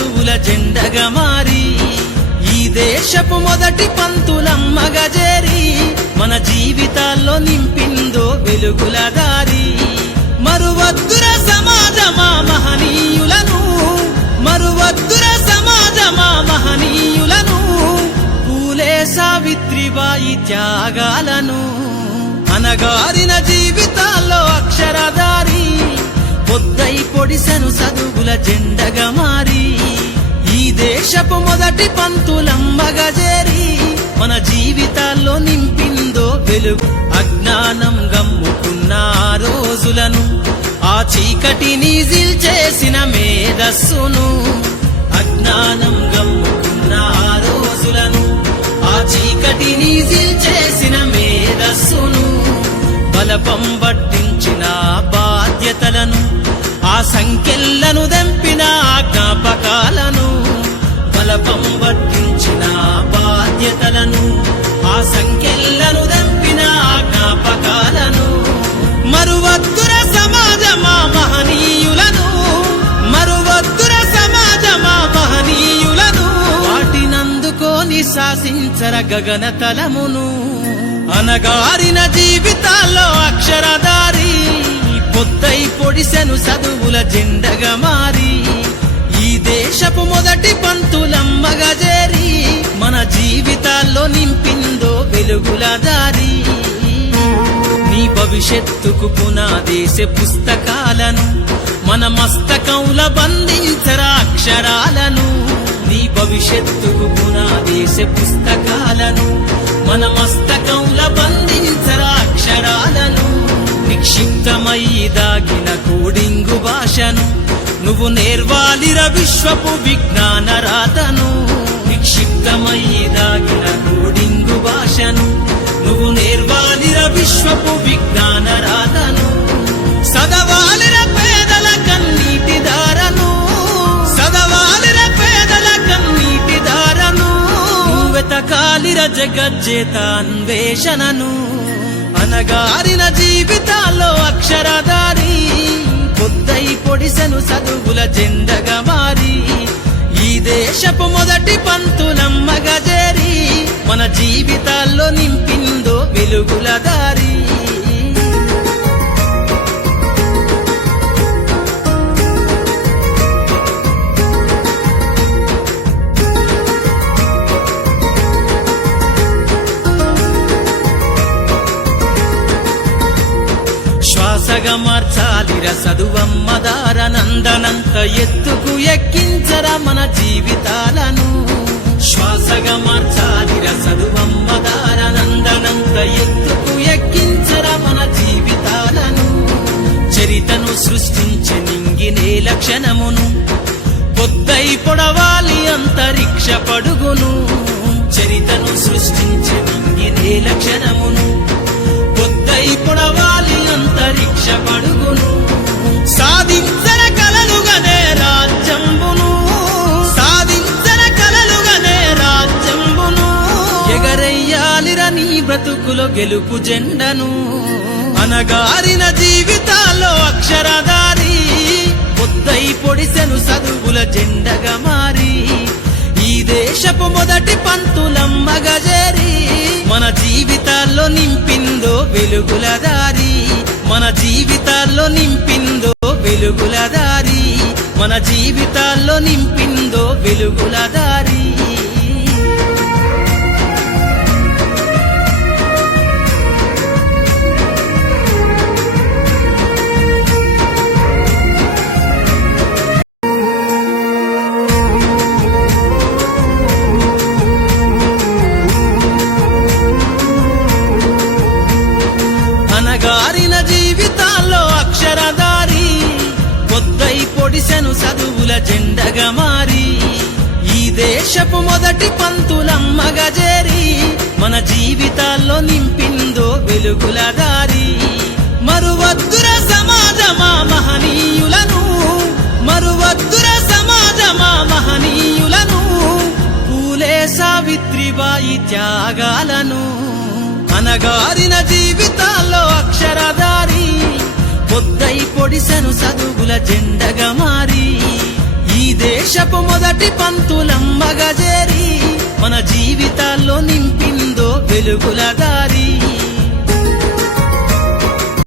చదువుల జెండగా మారి ఈ దేశపు మొదటి పంతులమ్మగా చేరి మన జీవితాల్లో నింపిందో వెలుగుల దారి. మరువద్దుర సమాజమా మహనీయులను, మరువద్దుర సమాజమా మహనీయులను, పూలే సావిత్రిబాయి త్యాగాలను. అనగారిన జీవితాల్లో అక్షరధారి పొద్దై పొడిసెను చదువుల జెండగా మారి ఈ దేశపు మొదటి పంతులమ్మగా చేరి మన జీవితాల్లో నింపిందో వెలుగు. అజ్ఞానం గమ్ముకున్న ఆ రోజులను, ఆ చీకటిని జిల్చేసిన మేధస్సును, అజ్ఞానం గమ్ముకున్న ఆ రోజులను, ఆ చీకటిని జిల్చేసిన మేధస్సును, బలపం పట్టించిన బాధ్యతలను, ఆ సంఖ్యలను దెంపిన జ్ఞాపకాలను, బలపం పట్టించిన బాధ్యతలను, ఆ సంఖ్యలను దెంపిన జ్ఞాపకాలను. మరువద్దుర సమాజమా మహనీయులను, మరువద్దుర సమాజమా మహనీయులను, వాటినందుకోని శాసించర గగన తలమును. అనగారిన జీవితాల్లో అక్షరధారి పొద్దై పొడిసెను చదువుల జెండగా మారి ఈ దేశపు మొదటి పంతులమ్మగా చేరి మన జీవితాల్లో నింపిందో వెలుగుల దారి. నీ భవిష్యత్తుకు పునాదేసే పుస్తకాలను మన మస్తకంల బంధించరా అక్షరాలను. నీ భవిష్యత్తుకు పునాదేసే పుస్తకాలను మన మస్తకంల బంధించరా అక్షరాలను. నిక్షిప్తమై దాగిన కోడింగు భాషను నువ్వు నేర్వాలిర విశ్వపు విజ్ఞాన రాతను. నిక్షిప్తమై దాగిన కోడింగు భాషను నువ్వు నేర్వాలిర విశ్వపు విజ్ఞాన రాతను. సదవాలిర పేదల కన్నీటి దారను, సదవాలిర పేదల కన్నీటి దారను, వెతకాలిర జగజ్జేత అన్వేషణను. అనగారిన జీవితాల్లో అక్షరధారి పొద్దై పొడిసెను చదువుల జెండగా మారి ఈ దేశపు మొదటి పంతులమ్మగా చేరి మన జీవితాల్లో నింపిందో వెలుగుల దారి. శ్వాసగా మార్చాలిర చదువమ్మ దారనందనంత ఎత్తుకు ఎక్కించరా మన జీవితాలను. శ్వాసగా మార్చాలిర చదువమ్మ దారనందనంత ఎత్తుకు ఎక్కించరా మన జీవితాలను. చరితను సృష్టించే నింగినేల క్షణమును పొద్దై పొడవాలి అంతరిక్ష పడుగును. చరితను సృష్టించే నింగినేల క్షణమును పొద్దై పొడవాలి అంతరిక్ష పడుగును. సాధించర కలలుగనే రాజ్యంబును, సాధించర కలలుగనే రాజ్యంబును, ఎగరెయ్యాలిర నీ బ్రతుకులో గెలుపు జెండను. అనగారిన జీవితాల్లో అక్షరధారి పొద్దై పొడిసెను చదువుల జెండగా మారి ఈ దేశపు మొదటి పంతులమ్మగా చేరి మన జీవితాల్లో నింపిందో వెలుగుల దారి. మన జీవితాల్లో నింపిందో వెలుగుల దారి, మన జీవితాల్లో నింపిందో వెలుగుల దారి. అనగారిన జీవితాల్లో అక్షరధారి పొద్దై పొడిసెను చదువుల జెండగా మారి ఈ దేశపు మొదటి పంతులమ్మగా చేరి మన జీవితాల్లో నింపిందో వెలుగుల దారి. మరువద్దుర సమాజమా మహనీయులను, మరువద్దుర సమాజమా మహనీయులను, పూలే సావిత్రిబాయి త్యాగాలను. అనగారిన జీవితాల్లో అక్షరధారి పొద్దై పొడిసెను చదువుల జెండగా మారి ఈ దేశపు మొదటి పంతులమ్మగా చేరి మన జీవితాల్లో నింపిందో వెలుగుల దారి